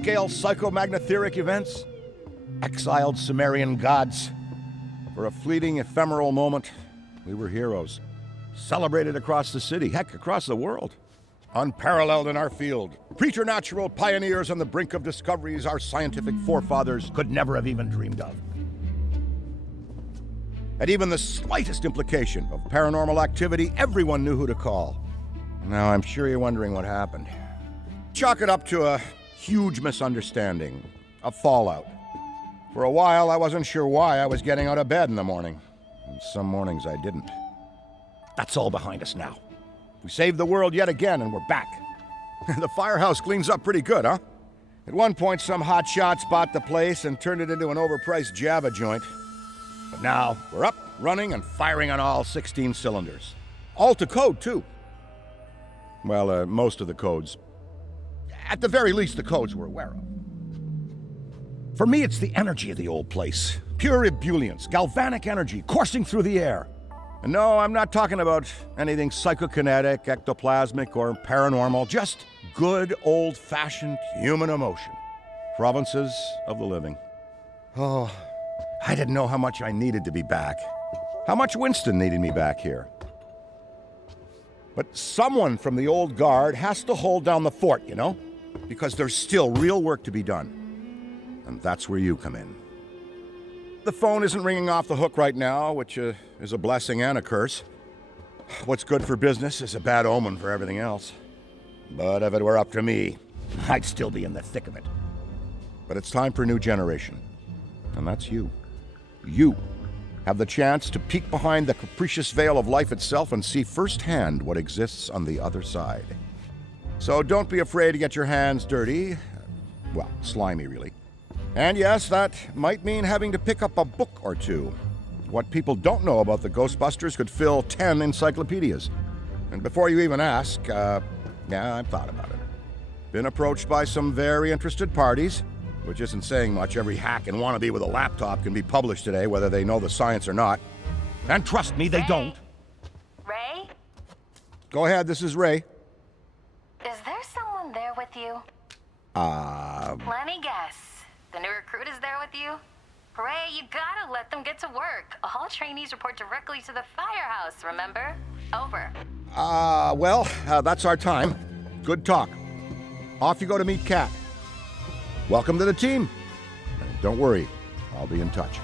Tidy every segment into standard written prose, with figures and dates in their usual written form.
large-scale psychomagnetheric events? Exiled Sumerian gods. For a fleeting, ephemeral moment, we were heroes. Celebrated across the city, heck, across the world. Unparalleled in our field. Preternatural pioneers on the brink of discoveries our scientific forefathers could never have even dreamed of. At even the slightest implication of paranormal activity, everyone knew who to call. Now, I'm sure you're wondering what happened. Chalk it up to a huge misunderstanding, a fallout. For a while, I wasn't sure why I was getting out of bed in the morning. And some mornings I didn't. That's all behind us now. We saved the world yet again, and we're back. The firehouse cleans up pretty good, huh? At one point, some hotshots bought the place and turned it into an overpriced Java joint. But now, we're up, running, and firing on all 16 cylinders. All to code, too. Well, most of the codes. At the very least, the codes we're aware of. For me, it's the energy of the old place. Pure ebullience, galvanic energy coursing through the air. And no, I'm not talking about anything psychokinetic, ectoplasmic, or paranormal. Just good, old-fashioned human emotion. Provinces of the living. Oh, I didn't know how much I needed to be back. How much Winston needed me back here. But someone from the old guard has to hold down the fort, you know? Because there's still real work to be done. And that's where you come in. The phone isn't ringing off the hook right now, which is a blessing and a curse. What's good for business is a bad omen for everything else. But if it were up to me, I'd still be in the thick of it. But it's time for a new generation. And that's you. You have the chance to peek behind the capricious veil of life itself and see firsthand what exists on the other side. So don't be afraid to get your hands dirty. Well, slimy, really. And yes, that might mean having to pick up a book or two. What people don't know about the Ghostbusters could fill 10 encyclopedias. And before you even ask, yeah, I've thought about it. Been approached by some very interested parties, which isn't saying much. Every hack and wannabe with a laptop can be published today, whether they know the science or not. And trust me, they don't. Ray? Go ahead, this is Ray. Is there someone there with you? Let me guess. The new recruit is there with you? Ray, you gotta let them get to work. All trainees report directly to the firehouse, remember? Over. Well, that's our time. Good talk. Off you go to meet Kat. Welcome to the team. And don't worry, I'll be in touch.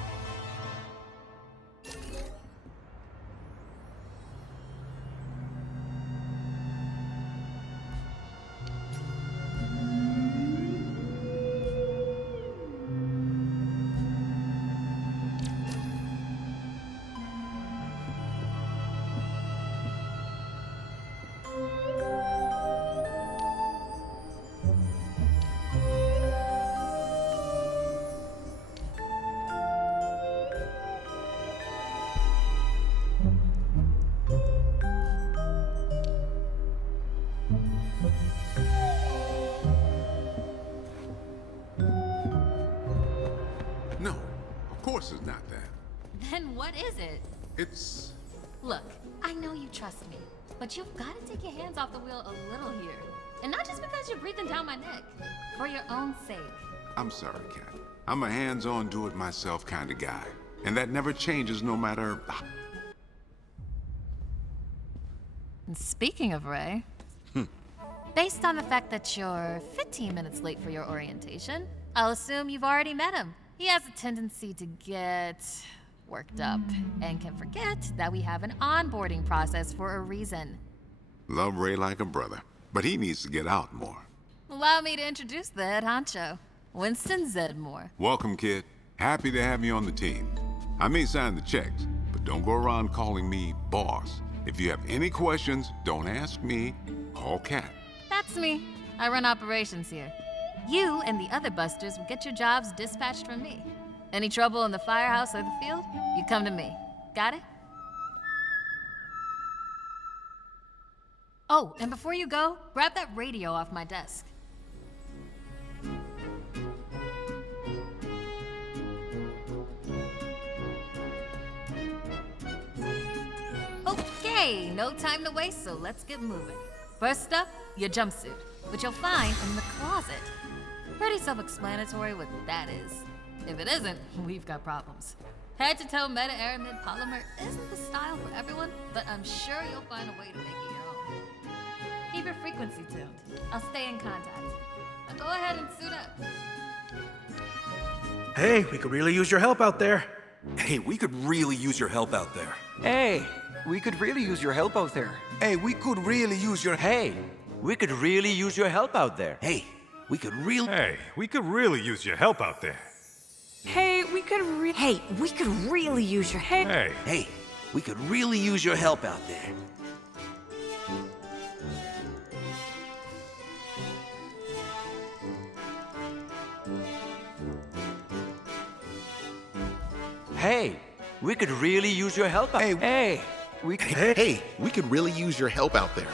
No, of course it's not that. Then what is it? It's... Look, I know you trust me, but you've got to take your hands off the wheel a little here. And not just because you're breathing down my neck. For your own sake. I'm sorry, Kat. I'm a hands-on, do-it-myself kind of guy. And that never changes no matter... And speaking of Ray, based on the fact that you're 15 minutes late for your orientation, I'll assume you've already met him. He has a tendency to get worked up and can forget that we have an onboarding process for a reason. Love Ray like a brother, but he needs to get out more. Allow me to introduce the head honcho, Winston Zedmore. Welcome, kid. Happy to have you on the team. I may sign the checks, but don't go around calling me boss. If you have any questions, don't ask me, call Kat. That's me. I run operations here. You and the other busters will get your jobs dispatched from me. Any trouble in the firehouse or the field, you come to me. Got it? Oh, and before you go, grab that radio off my desk. Okay, no time to waste, so let's get moving. First up, your jumpsuit, which you'll find in the closet. Pretty self-explanatory what that is. If it isn't, we've got problems. Head-to-toe meta-aramid polymer isn't the style for everyone, but I'm sure you'll find a way to make it your own. Keep your frequency tuned. I'll stay in contact. Now go ahead and suit up. Hey, we could really use your help out there. Hey, we could really use your help out there. Hey, we could really use your help out there. Hey, we could really use your... Hey, we could really use your help out there. Hey, we could really... Hey, we could really use your help out there. Hey, we could really use your help. Hey. Hey, we could really use your help out there. Hey, we could really use your help out there. Hey, we could... Hey, we could really use your help out there.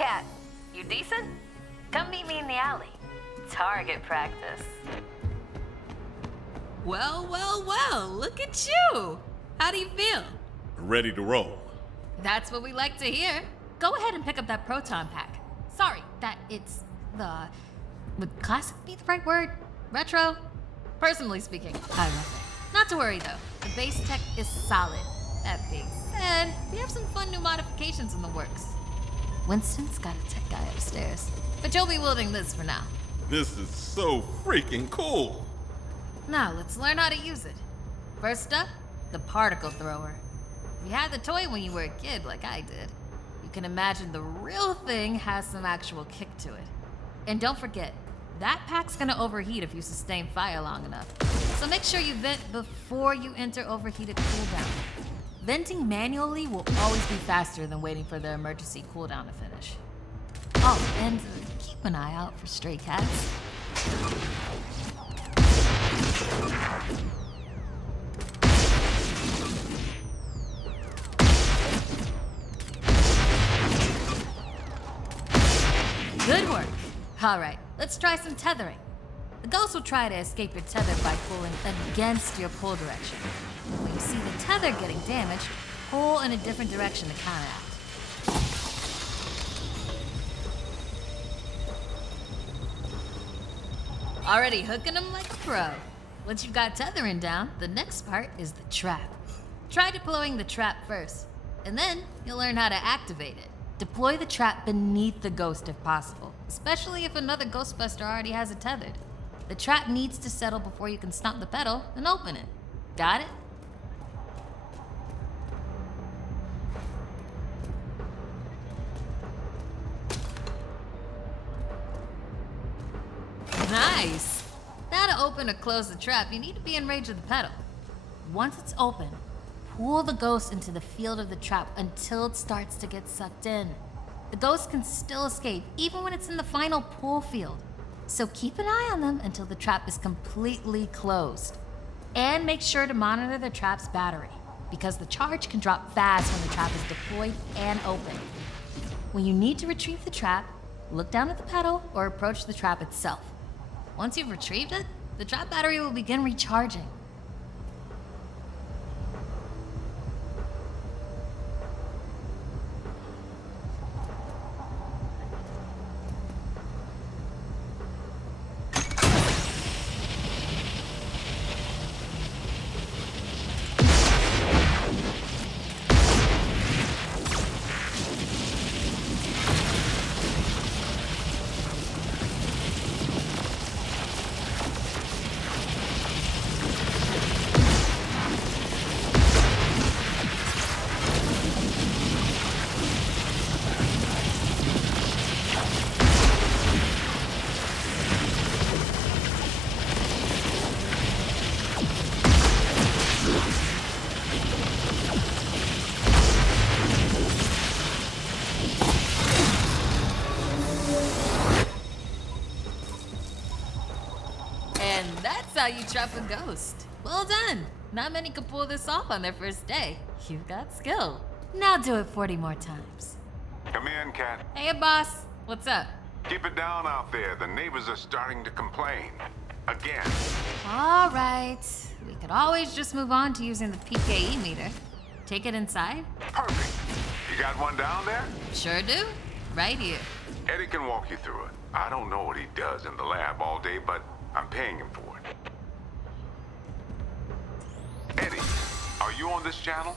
Cat, you decent? Come meet me in the alley. Target practice. Well, well, well, look at you! How do you feel? Ready to roll. That's what we like to hear. Go ahead and pick up that proton pack. Sorry, would classic be the right word? Retro? Personally speaking, I love it. Not to worry though, the base tech is solid. That being said, we have some fun new modifications in the works. Winston's got a tech guy upstairs, but you'll be wielding this for now. This is so freaking cool. Now, let's learn how to use it. First up, the particle thrower. If you had the toy when you were a kid, like I did, you can imagine the real thing has some actual kick to it. And don't forget, that pack's gonna overheat if you sustain fire long enough. So make sure you vent before you enter overheated cooldown. Venting manually will always be faster than waiting for the emergency cooldown to finish. Oh, and keep an eye out for stray cats. Good work. All right, let's try some tethering. The ghost will try to escape your tether by pulling against your pull direction. When you see the tether getting damaged, pull in a different direction to counteract. Already hooking them like a pro. Once you've got tethering down, the next part is the trap. Try deploying the trap first, and then you'll learn how to activate it. Deploy the trap beneath the ghost if possible, especially if another Ghostbuster already has it tethered. The trap needs to settle before you can stomp the pedal and open it. Got it? Nice! Now to open or close the trap, you need to be in range of the pedal. Once it's open, pull the ghost into the field of the trap until it starts to get sucked in. The ghost can still escape, even when it's in the final pull field. So keep an eye on them until the trap is completely closed. And make sure to monitor the trap's battery, because the charge can drop fast when the trap is deployed and open. When you need to retrieve the trap, look down at the pedal or approach the trap itself. Once you've retrieved it, the trap battery will begin recharging. How you trap a ghost. Well done. Not many can pull this off on their first day. You've got skill. Now do it 40 more times. Come in, Cat. Hey, boss. What's up? Keep it down out there. The neighbors are starting to complain. Again. All right. We could always just move on to using the PKE meter. Take it inside? Perfect. You got one down there? Sure do. Right here. Eddie can walk you through it. I don't know what he does in the lab all day, but I'm paying him for it. Eddie, are you on this channel?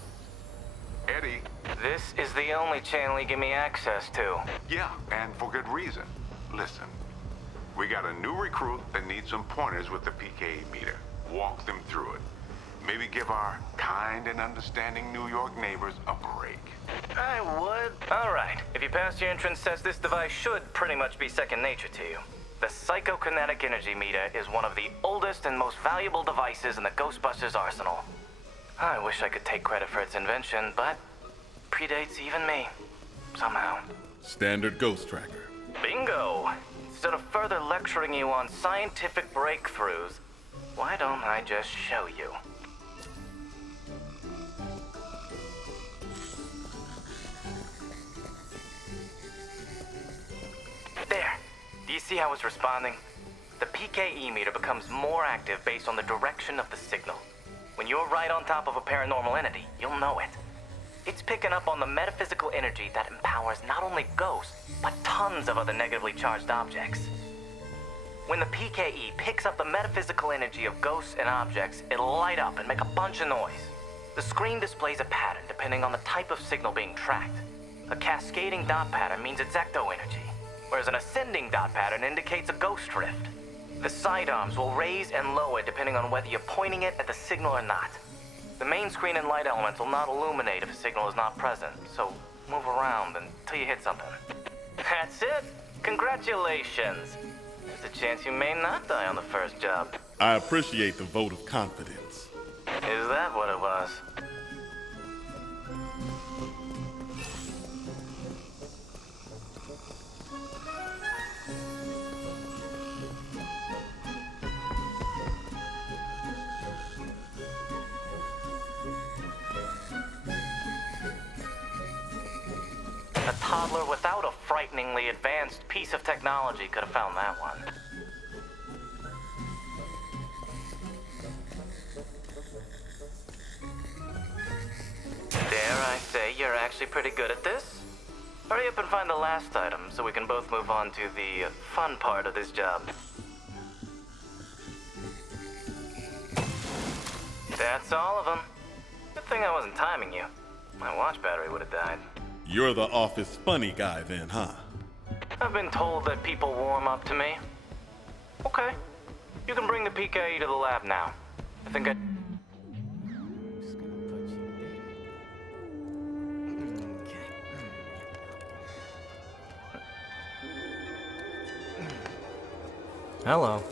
Eddie? This is the only channel you give me access to. Yeah, and for good reason. Listen, we got a new recruit that needs some pointers with the PKE meter. Walk them through it. Maybe give our kind and understanding New York neighbors a break. I would. All right. If you pass your entrance test, this device should pretty much be second nature to you. The psychokinetic energy meter is one of the oldest and most valuable devices in the Ghostbusters arsenal. I wish I could take credit for its invention, but predates even me, somehow. Standard ghost tracker. Bingo! Instead of further lecturing you on scientific breakthroughs, why don't I just show you? See how it's responding? The PKE meter becomes more active based on the direction of the signal. When you're right on top of a paranormal entity, you'll know it. It's picking up on the metaphysical energy that empowers not only ghosts, but tons of other negatively charged objects. When the PKE picks up the metaphysical energy of ghosts and objects, it'll light up and make a bunch of noise. The screen displays a pattern depending on the type of signal being tracked. A cascading dot pattern means it's ecto energy, whereas an ascending dot pattern indicates a ghost drift. The sidearms will raise and lower depending on whether you're pointing it at the signal or not. The main screen and light elements will not illuminate if a signal is not present, so move around until you hit something. That's it! Congratulations! There's a chance you may not die on the first job. I appreciate the vote of confidence. Is that what it was? A toddler without a frighteningly advanced piece of technology could have found that one. Dare I say you're actually pretty good at this? Hurry up and find the last item so we can both move on to the fun part of this job. That's all of them. Good thing I wasn't timing you. My watch battery would have died. You're the office funny guy then, huh? I've been told that people warm up to me. Okay. You can bring the PKE to the lab now. I think I... Hello.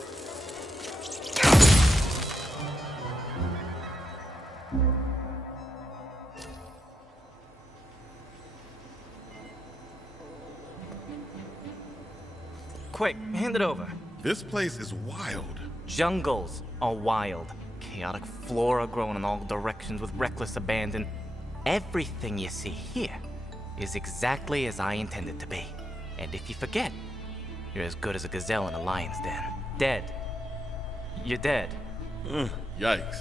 Quick, hand it over. This place is wild. Jungles are wild. Chaotic flora growing in all directions with reckless abandon. Everything you see here is exactly as I intended to be. And if you forget, you're as good as a gazelle in a lion's den. Dead. You're dead. Yikes.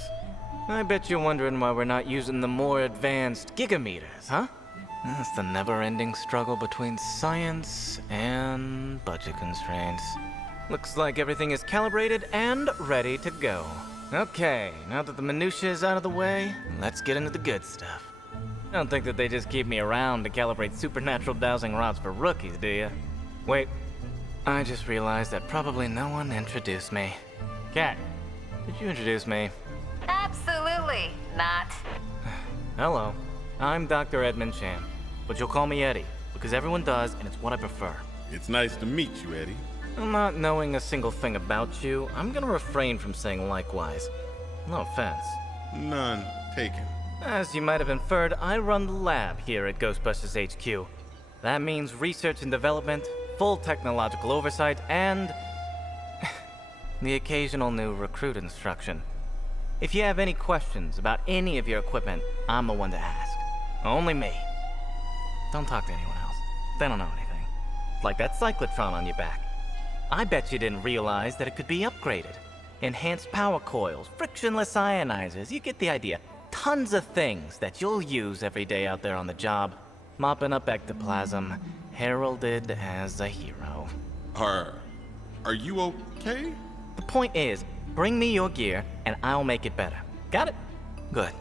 I bet you're wondering why we're not using the more advanced gigameters, huh? That's the never-ending struggle between science and budget constraints. Looks like everything is calibrated and ready to go. Okay, now that the minutiae is out of the way, let's get into the good stuff. I don't think that they just keep me around to calibrate supernatural dowsing rods for rookies, do you? Wait, I just realized that probably no one introduced me. Kat, did you introduce me? Absolutely not. Hello, I'm Dr. Edmund Chan, but you'll call me Eddie, because everyone does, and it's what I prefer. It's nice to meet you, Eddie. Not knowing a single thing about you, I'm gonna refrain from saying likewise. No offense. None taken. As you might have inferred, I run the lab here at Ghostbusters HQ. That means research and development, full technological oversight, and the occasional new recruit instruction. If you have any questions about any of your equipment, I'm the one to ask. Only me. Don't talk to anyone else. They don't know anything. Like that cyclotron on your back. I bet you didn't realize that it could be upgraded. Enhanced power coils, frictionless ionizers, you get the idea. Tons of things that you'll use every day out there on the job. Mopping up ectoplasm, heralded as a hero. Are you okay? The point is, bring me your gear and I'll make it better. Got it? Good.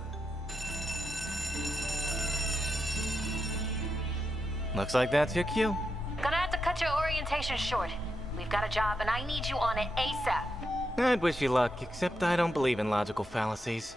Looks like that's your cue. Gonna have to cut your orientation short. We've got a job and I need you on it ASAP. I'd wish you luck, except I don't believe in logical fallacies.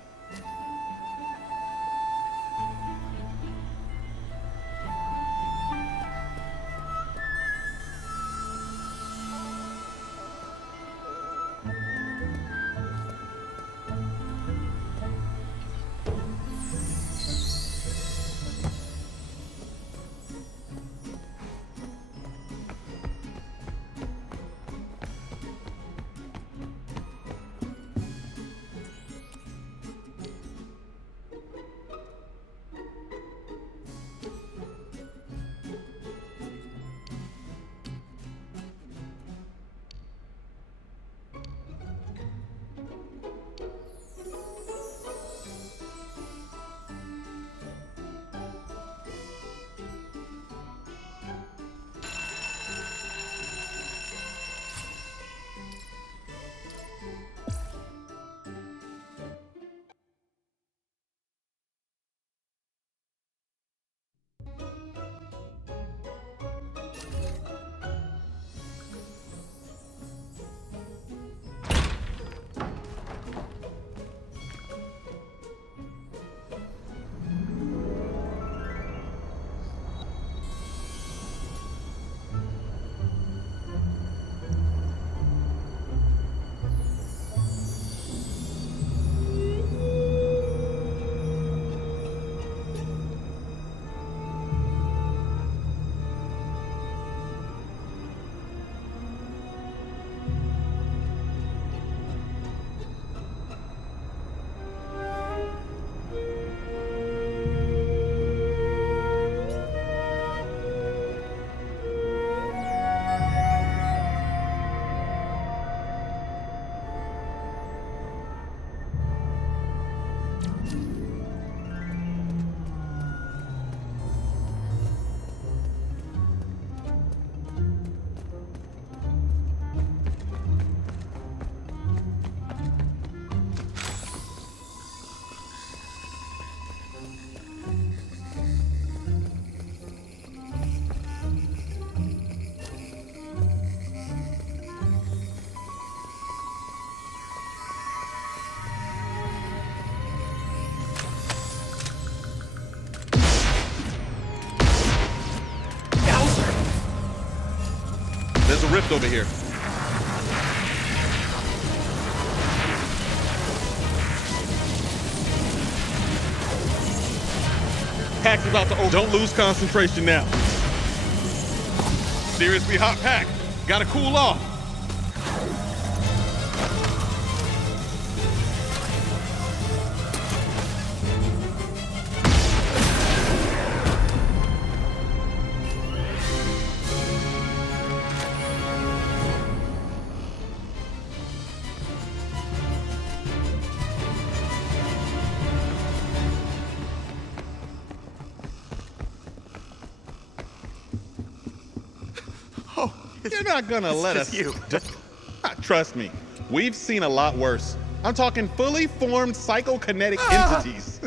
There's a rift over here. Pack's about to open. Don't lose concentration now. Seriously hot pack. Gotta cool off. You're not gonna let us. You. Trust me, we've seen a lot worse. I'm talking fully formed psychokinetic entities.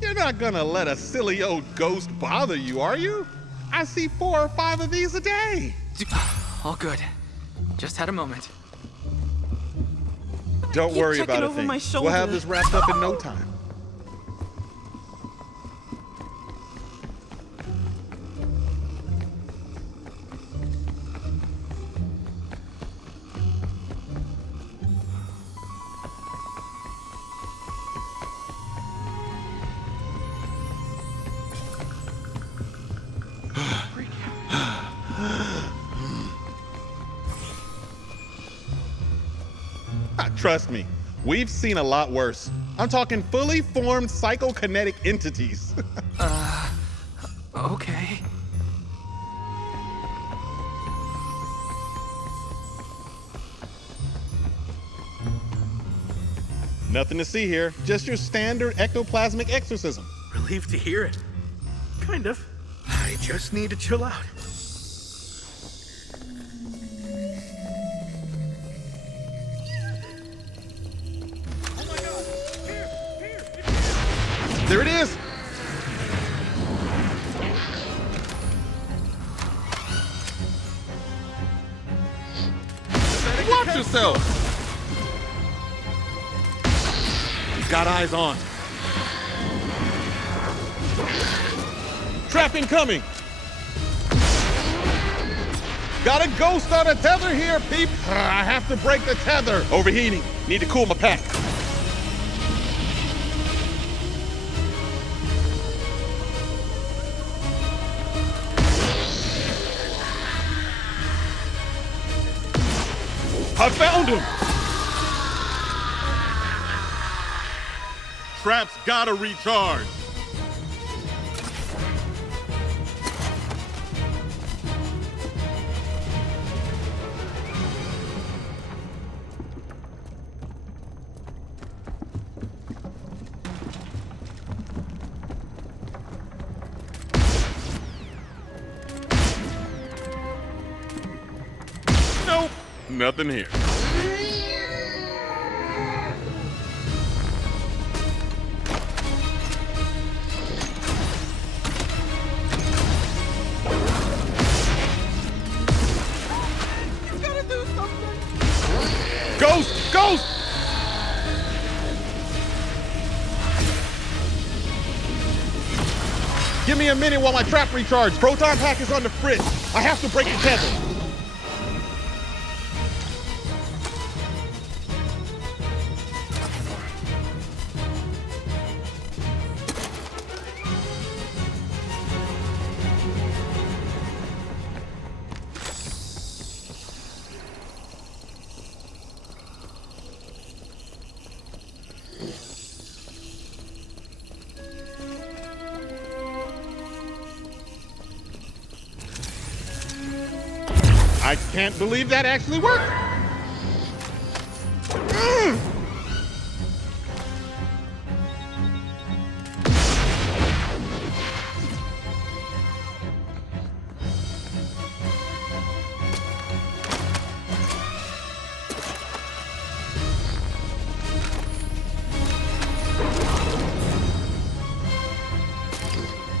You're not gonna let a silly old ghost bother you, are you? I see 4 or 5 of these a day. All good. Just had a moment. Don't worry about it. We'll have this wrapped up in no time. Trust me, we've seen a lot worse. I'm talking fully formed psychokinetic entities. Okay. Nothing to see here, just your standard ectoplasmic exorcism. Relieved to hear it. Kind of. I just need to chill out. There it is! Watch yourself! Got eyes on. Trap incoming! Got a ghost on a tether here, peep! I have to break the tether. Overheating. Need to cool my pack. I found him! Trap's gotta recharge. Nope, nothing here. Ghost! Ghost! Give me a minute while my trap recharges. Proton pack is on the fridge. I have to break the tether. Can't believe that actually worked.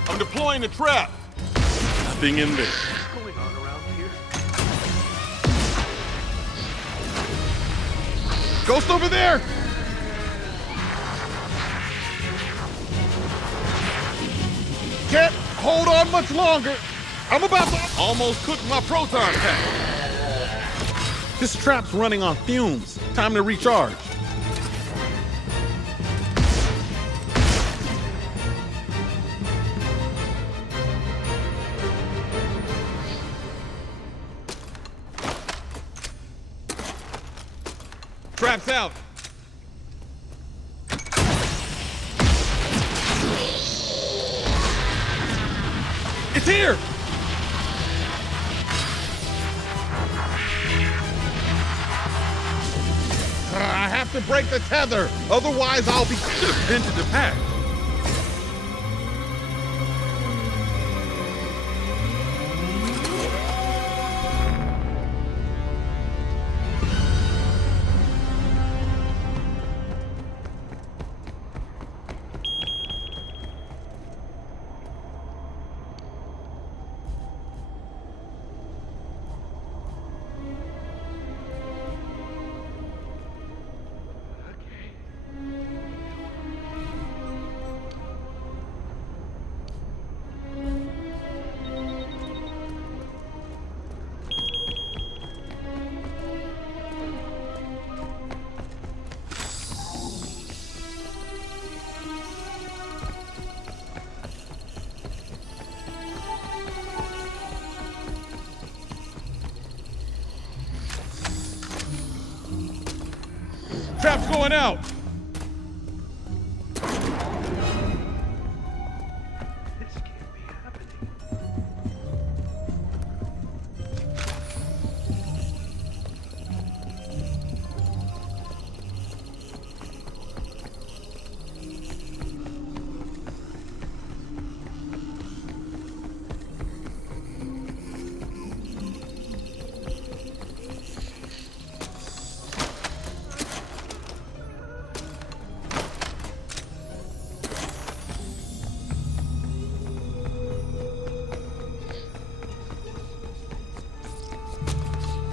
I'm deploying the trap. Nothing in there. What's going on around here? Ghost over there! Can't hold on much longer. I'm about to almost cook my proton pack. This trap's running on fumes. Time to recharge. Trap's out. It's here. I have to break the tether, otherwise I'll be into the pack. Trap's going out. This can't be happening.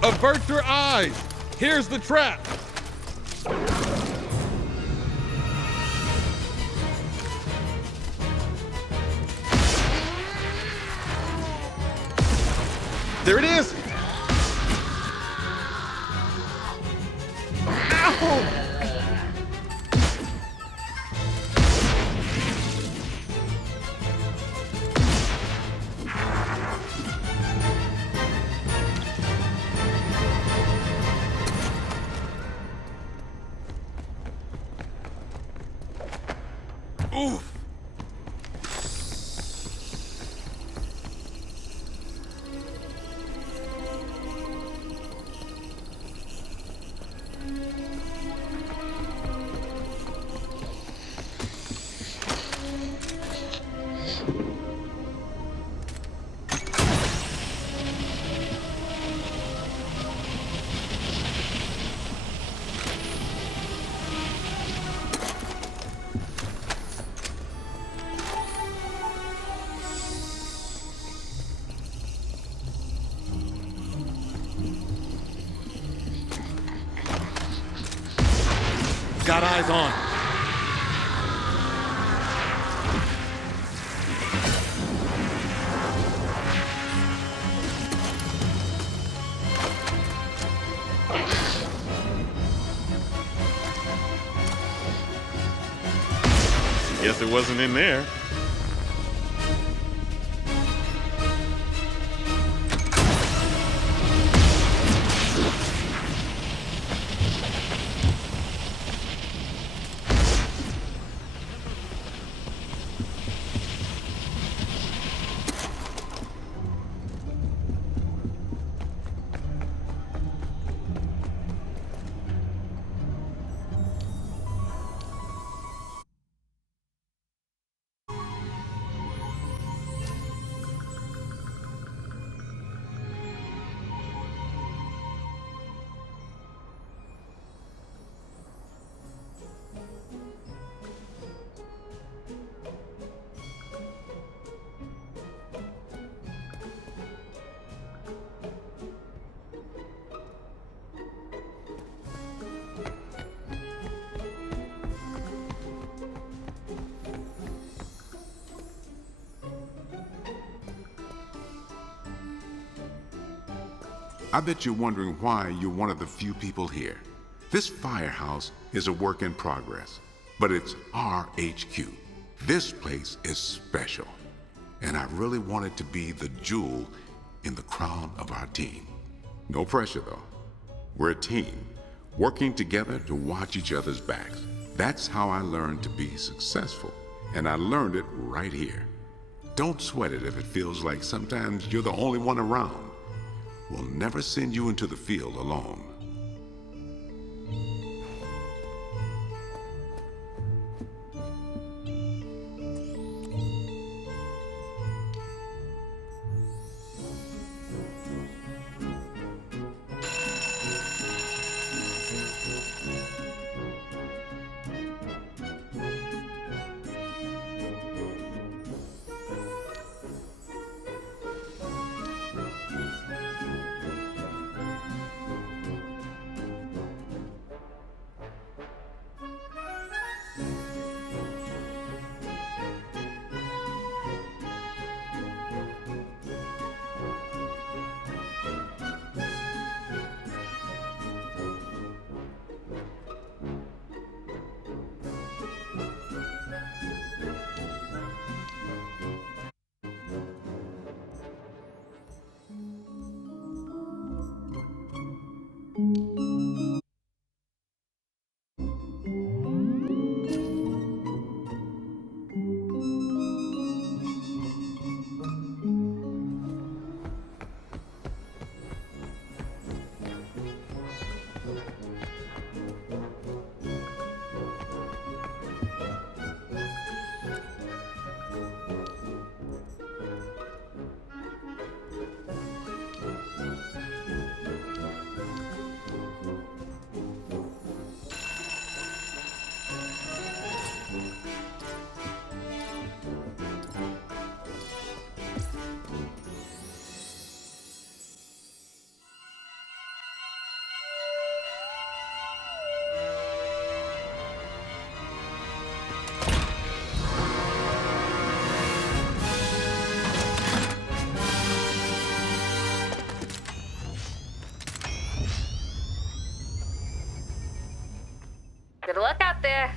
Avert your eyes. Here's the trap. There it is. Ow! Oof. Got eyes on. Guess it wasn't in there. I bet you're wondering why you're one of the few people here. This firehouse is a work in progress, but it's our HQ. This place is special, and I really want it to be the jewel in the crown of our team. No pressure, though. We're a team, working together to watch each other's backs. That's how I learned to be successful, and I learned it right here. Don't sweat it if it feels like sometimes you're the only one around. We'll never send you into the field alone. Good luck out there.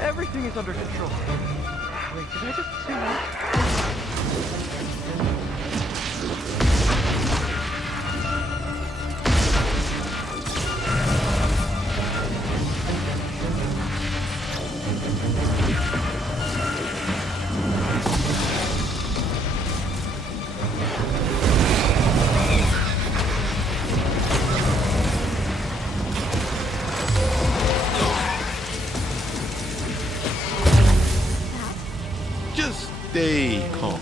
Everything is under control. Wait, did I just say that? Stay calm.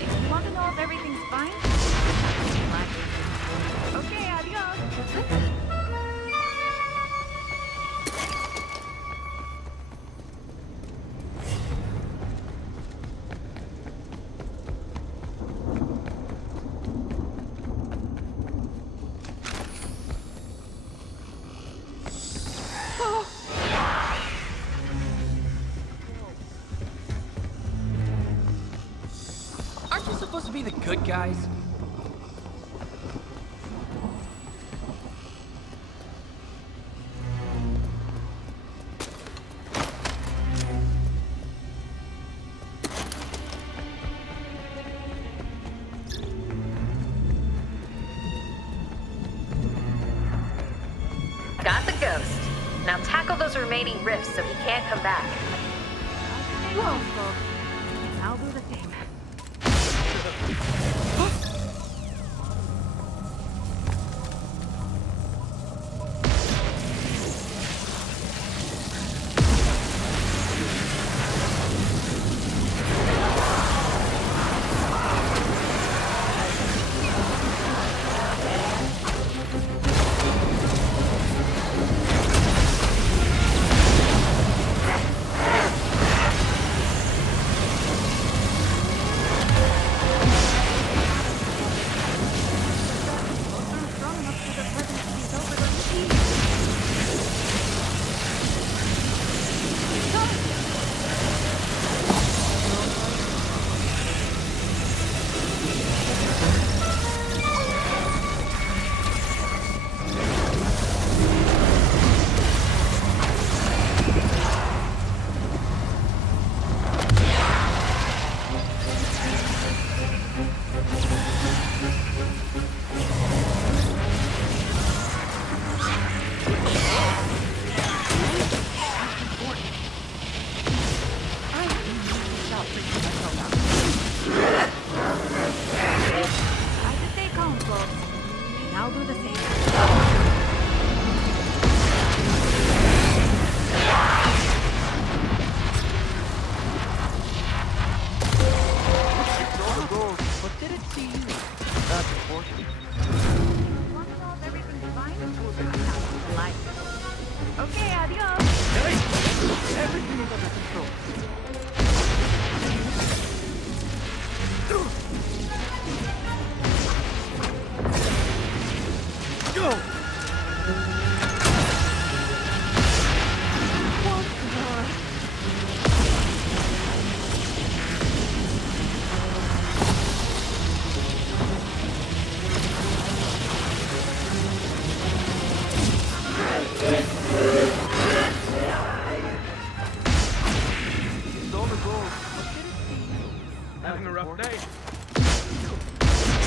You want to know if everything's fine? Okay, adios. Aren't you supposed to be the good guys? Got the ghost. tackle those remaining rifts so he can't come back. Whoa. I'll do the same. Okay, adios. Everything is under control. Go! Having a rough day.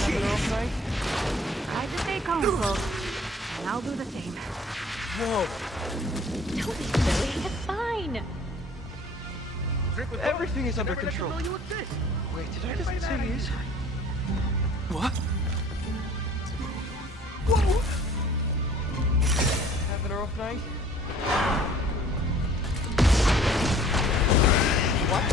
Having a rough night? Try to stay calm, folks. And I'll do the same. Whoa! Don't be silly. It's fine. Everything is under control. Wait, did I just sneeze? What? Whoa! Having a rough night? What?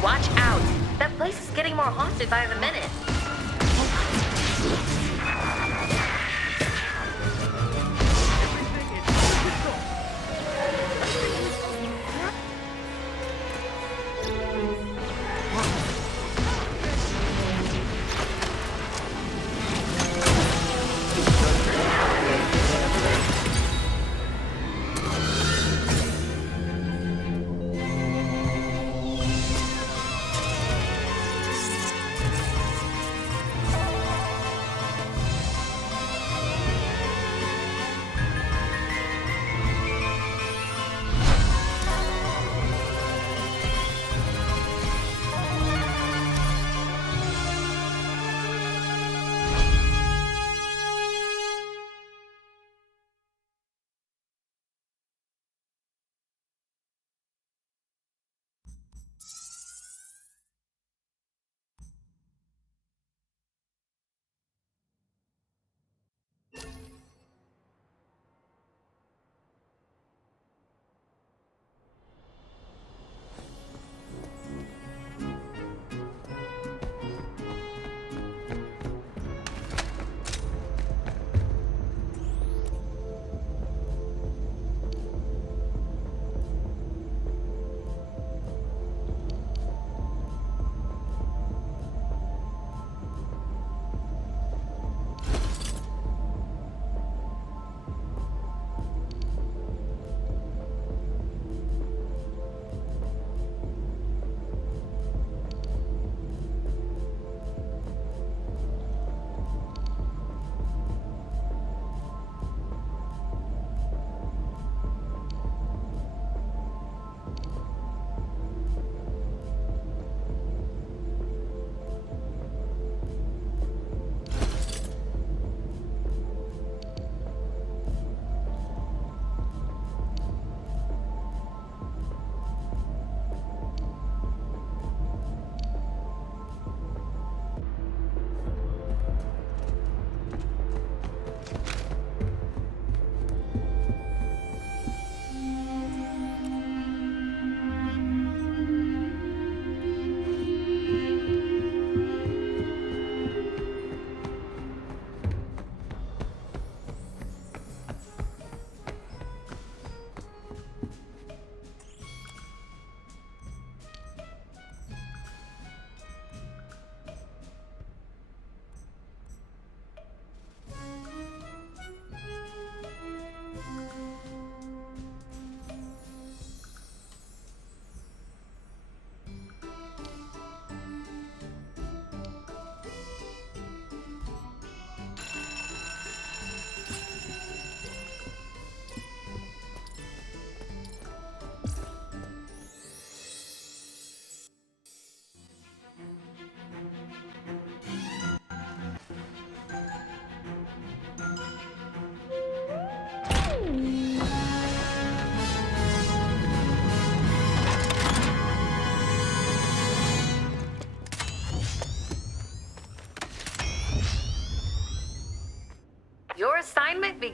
Watch out! That place is getting more haunted by the minute.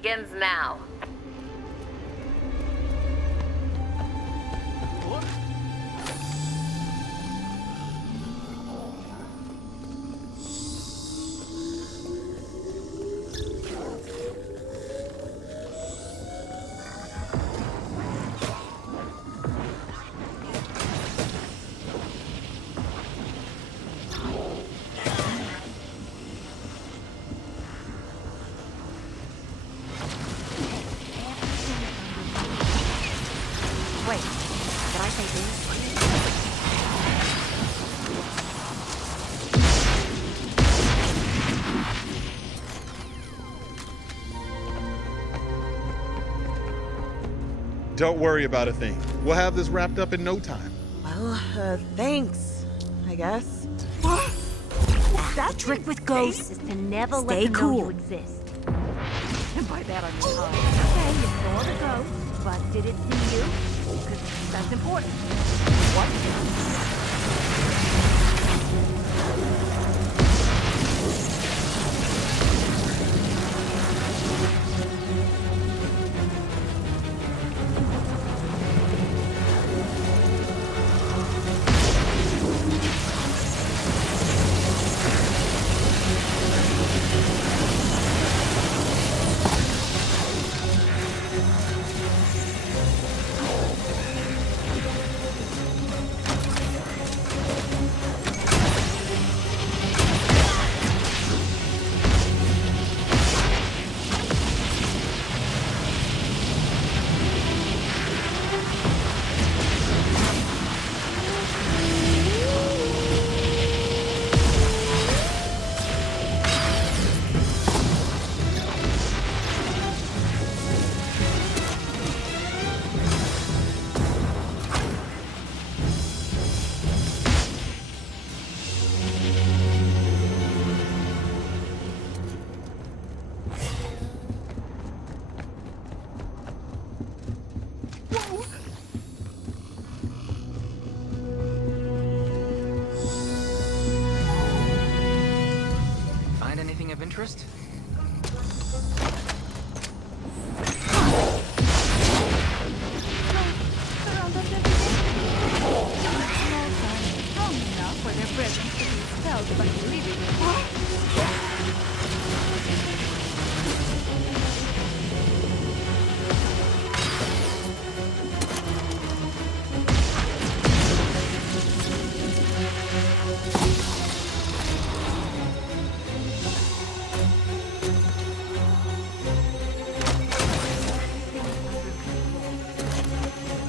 begins now. Wait, did I say this? Don't worry about a thing. We'll have this wrapped up in no time. Well, thanks, I guess. That the trick with ghosts is to never let them know you exist. And by that I mean okay, you saw the ghost, but did it see you? Because that's important. What? Find anything of interest? Strong enough for their presence to be expelled by the living.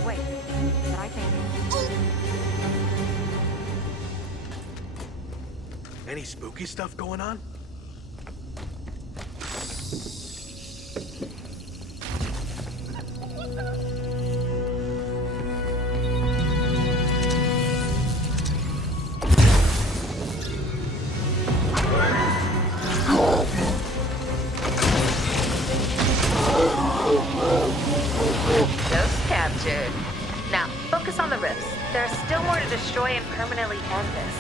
Wait, did I say this? Any spooky stuff going on? Ghost captured. Now, focus on the rifts. There's still more to destroy and permanently end this.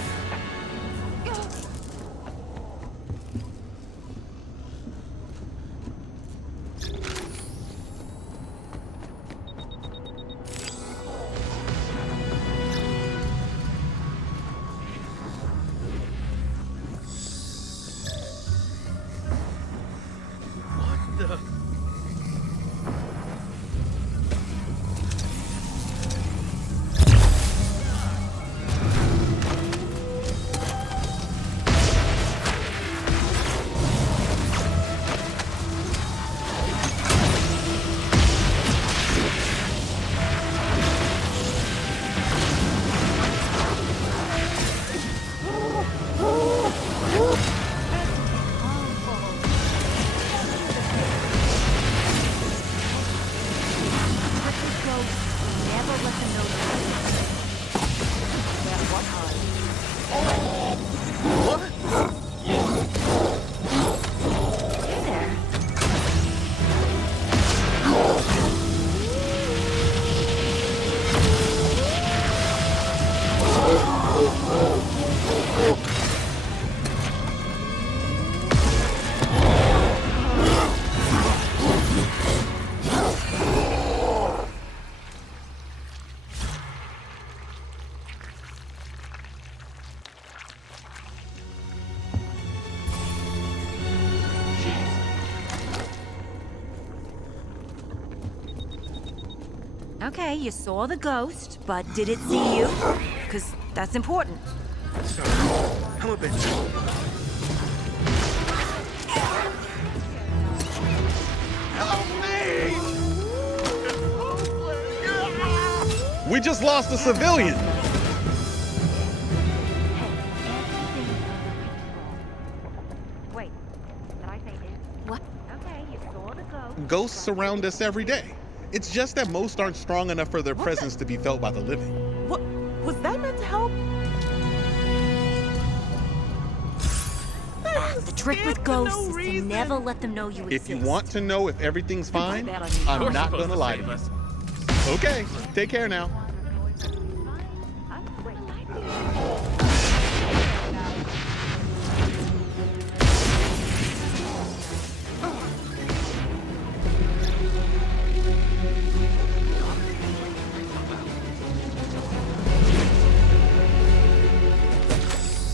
What the? Never let them know that what Okay, you saw the ghost, but did it see you? Because that's important. Sorry, I'm a bit... We just lost a civilian. Wait, did I say this? What? Okay, you saw the ghost. Ghosts surround us every day. It's just that most aren't strong enough for their presence to be felt by the living. What? Was that meant to help? The trick with ghosts is to never let them know you exist. If you want to know if everything's fine, I'm not gonna lie to you. Okay, take care now.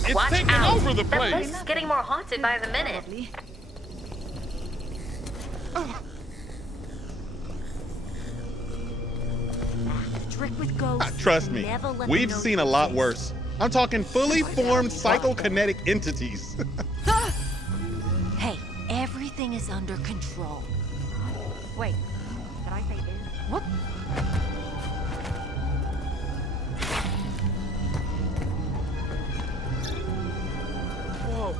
It's Watch taking out. over the That place. place is getting more haunted by the minute. Trick with ghosts. Trust me, Never let we've them know seen a you lot exist. worse. I'm talking fully formed psychokinetic entities. Hey, everything is under control. Wait, did I say is? What? Whoa.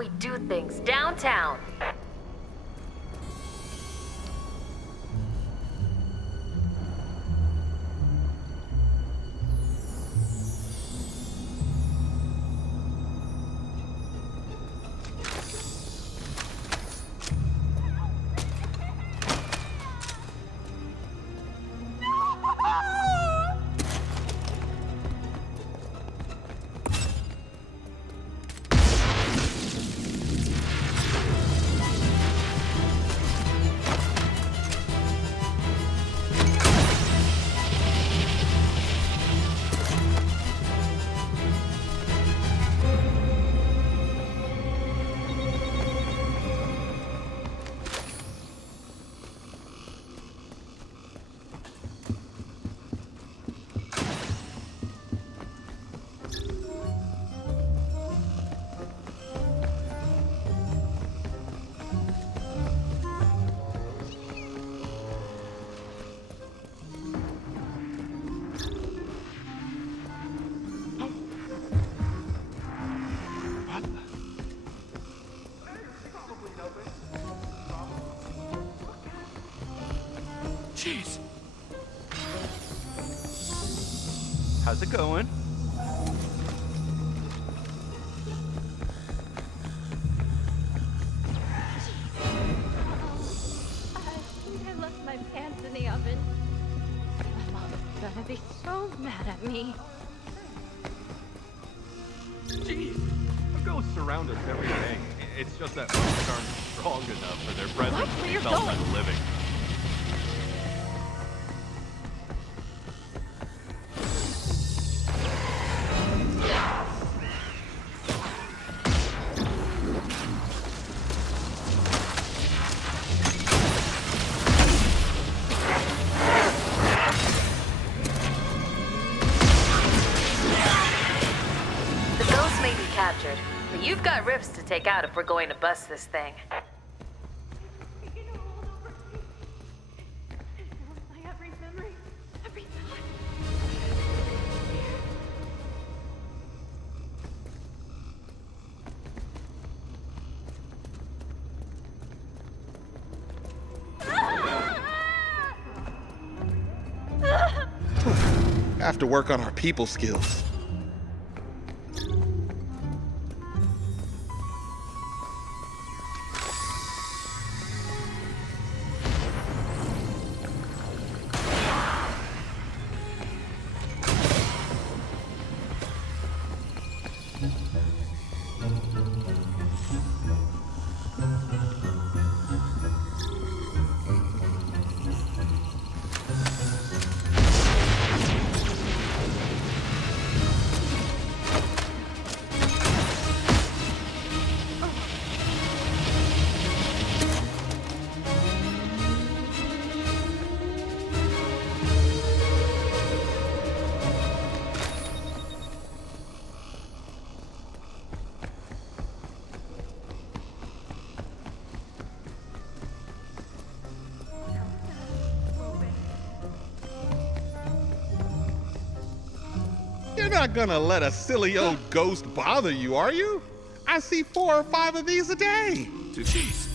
we do things downtown. Jeez. How's it going? I left my pants in the oven. My mom's gonna be so mad at me. Jeez. Ghosts surround us every day. It's just that most aren't strong enough for their presence to be felt by the living. Captured, but you've got rifts to take out if we're going to bust this thing. Have to work on our people skills. You're not gonna let a silly old ghost bother you, are you? I see 4 or 5 of these a day. Jeez.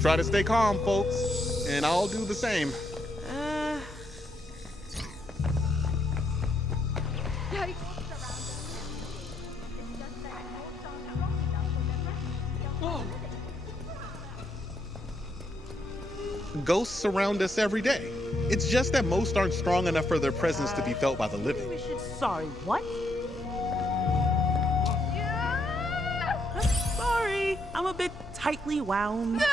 Try to stay calm, folks, and I'll do the same. Ghosts surround us every day. It's just that most aren't strong enough for their presence to be felt by the living. Sorry, what? Sorry, I'm a bit tightly wound.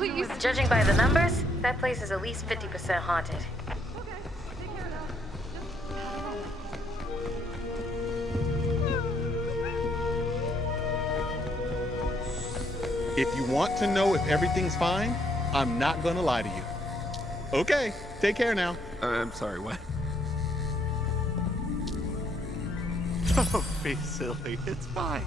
please. Judging by the numbers, that place is at least 50% haunted. If you want to know if everything's fine, I'm not gonna lie to you. Okay, take care now. I'm sorry, what? Don't be silly. It's fine.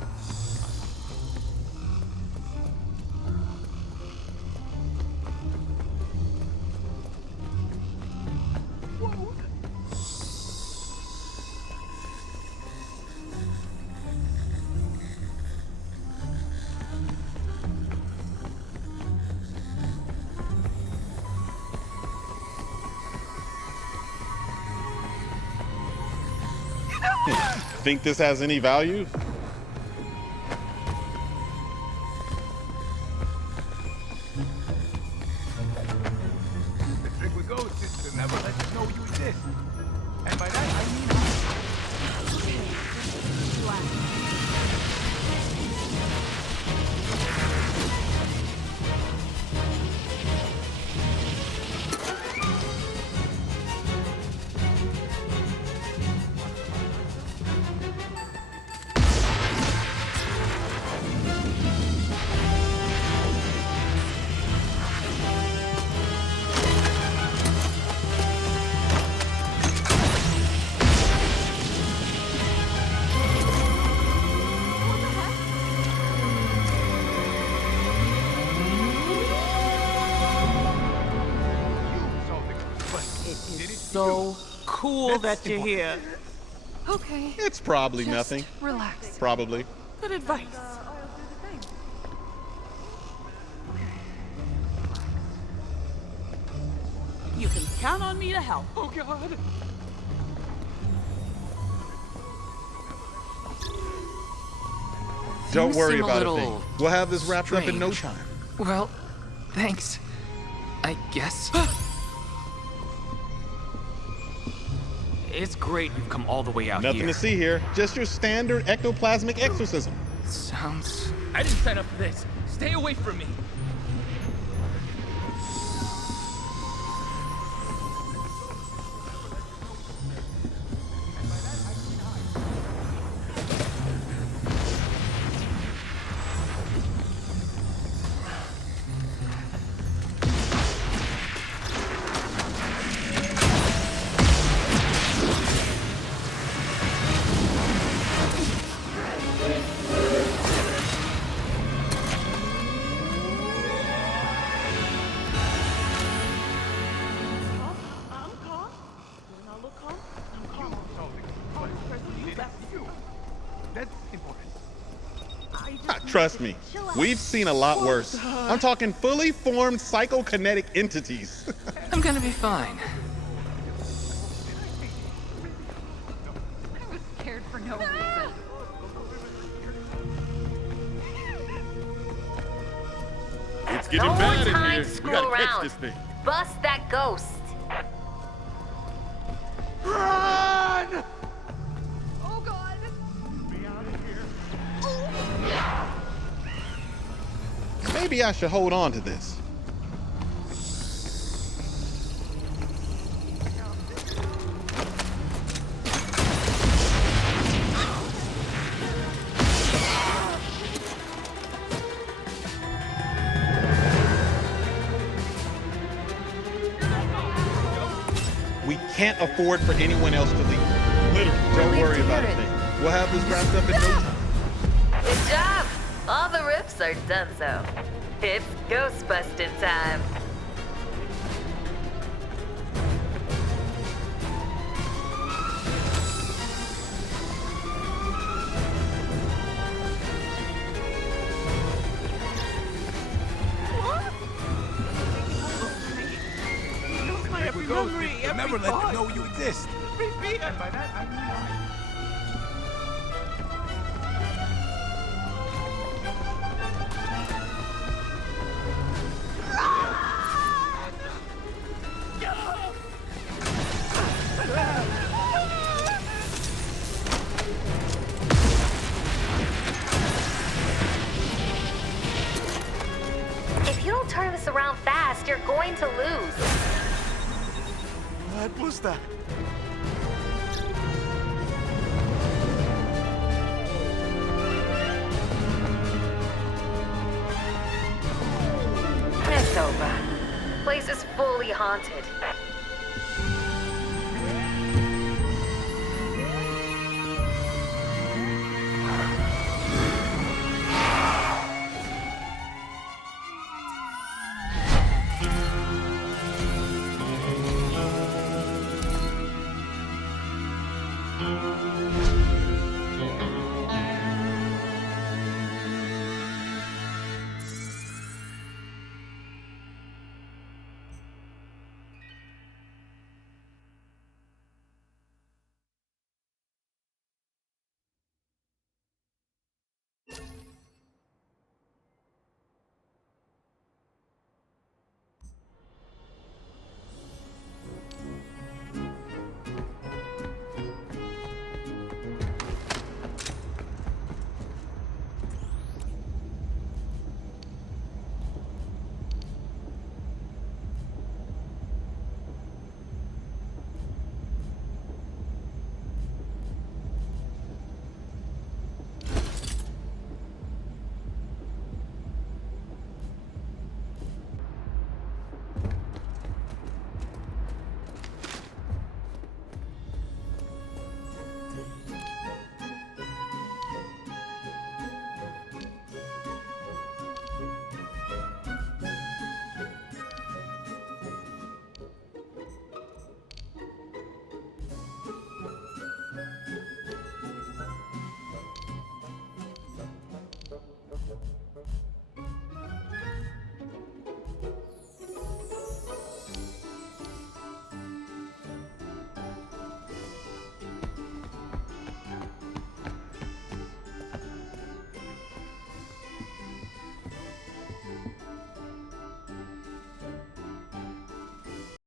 Think this has any value? The trick with ghosts is to never let them know you exist. And by that, I mean... So cool that you're here. Okay. It's probably Just nothing. relax. Probably. Good advice. You can count on me to help. Oh, God. Don't worry seem a about a little thing. We'll have this wrapped up in no strange. time. Well, thanks. I guess. It's great you've come all the way out Nothing here. to see here. Just your standard ectoplasmic exorcism. Sounds... I didn't sign up for this. Stay away from me. Trust me, we've seen a lot worse. I'm talking fully formed psychokinetic entities. I'm gonna be fine. I was scared for no reason. It's getting No bad in time here. to We screw gotta catch around. this thing. Bust that ghost. Run! Oh God. Be out of here. Maybe I should hold on to this. We can't afford for anyone else to leave. Literally, don't worry about a thing. We'll have this wrapped up in no time. Good job. All the rips are done so. It's Ghostbusting time. My every memory, every Never let thought. them know you exist. Repeat. And by that, I mean... If you don't turn this around bad was that? It's over. Place is fully haunted.